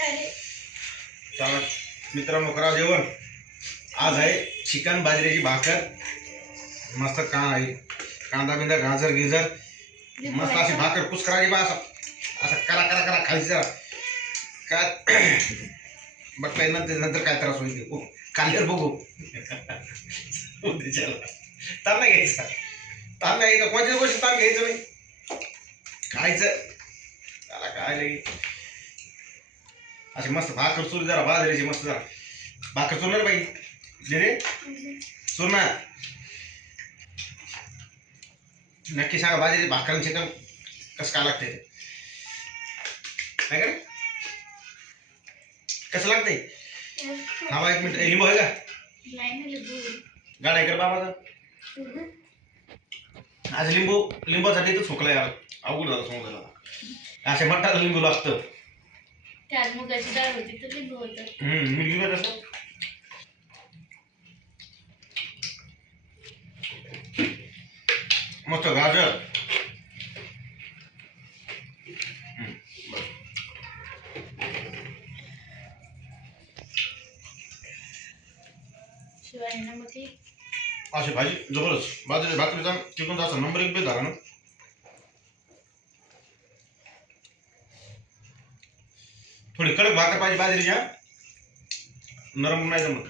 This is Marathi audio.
चला मित्रांनो, करा जेवण. आज आहे चिकन बाजरीची भाकर, मस्त कांदा बिंदा गाजर गिजर मस्त अशी भाकर कुस करायची बा. असं करा करा करा खायचं काय. बघता नंतर काय त्रास होईल खाल्ल्यावर बघू. ताण नाही घ्यायचा, ताण नाही घ्यायचा, कोणत्याच गोष्टी ताण घ्यायचं नाही, खायचं. त्याला काय नाही. अशी मस्त भाकर चुर, जरा बाजरीची मस्त जरा भाकर चुरणार बाई रे चुरणार. नक्की सांगा बाजरी भाकर चिकन कसं काय लागतंय, काय का कसं लागतंय. थांबा एक मिनिट. लिंबू आहे का गाड्या कर बाबा. आज लिंबासाठी तर सुकला यार, अवघड झालं समजायला. असे मट्टा लिंबू लागतं. त्यात मुगाची डाळ होती तर लिंबू होतं. मुलगी बघ असं मस्त गाजर. शिवाय ना मग ती अशी भाजी जबरदस्त. बाजरी भाकरीचा चिकनचा असा नंबर 1 पे झाला ना. थोडी कडक भाकर पाहिजे बाजरीच्या, नरम नाही जमत.